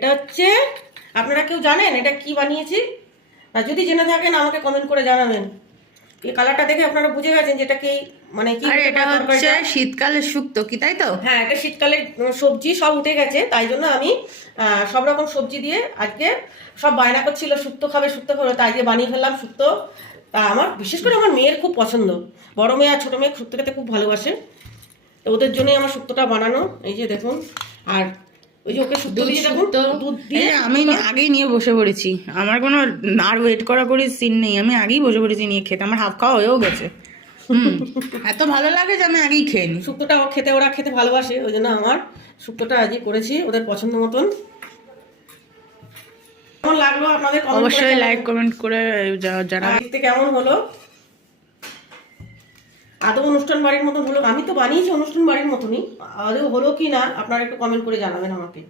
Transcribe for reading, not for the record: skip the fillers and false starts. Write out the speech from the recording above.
এটা হচ্ছে, আপনারা কেউ জানেন এটা কি বানিয়েছি? আর যদি জেনে থাকেন আমাকে কমেন্ট করে জানাবেন। এই কালারটা দেখে আপনারা বুঝে গেছেন যেটা কি, মানে কি। আর এটা হচ্ছে শীতকালের শুক্তো কি, তাই তো? হ্যাঁ, এটা শীতকালের সবজি সব উঠে গেছে, তাই জন্য আমি সব রকম সবজি দিয়ে আজকে, সব বায়না করছিল শুক্তো খাবে শুক্তো খাবে, তাই দিয়ে বানিয়ে ফেললাম শুক্তো। তা আমার বিশেষ করে আমার মেয়ের খুব পছন্দ, বড় মেয়ে আর ছোটো মেয়ে শুক্তো খেতে খুব ভালোবাসে, তো ওদের জন্যই আমার শুক্তোটা বানানো। এই যে দেখুন, আর ওই যে ওকে শুক্তো দিয়ে দেখুন, দুধ দিয়ে আমি আগেই নিয়ে বসে পড়েছি, আমার কোনো আর ওয়েট করা করি সিন নেই, আমি আগেই বসে পড়েছি নিয়ে খেতে, আমার হাফ খাওয়া হয়েও গেছে। এত ভালো লাগে যে আমি আগেই খেয়ে নিই। শুক্তোটা ওরা খেতে ভালোবাসে, ওই জন্য আমার শুক্তোটা আজই করেছি ওদের পছন্দ মতন। কেমন লাগলো আপনাদের অবশ্যই লাইক কমেন্ট করে যারা দেখতে কেমন হলো, আদৌ অনুষ্ঠান বাড়ির মতন হলো? আমি তো বানিয়েছি অনুষ্ঠান বাড়ির মতনই, আদৌ হলো কি না আপনারা একটু কমেন্ট করে জানাবেন আমাকে।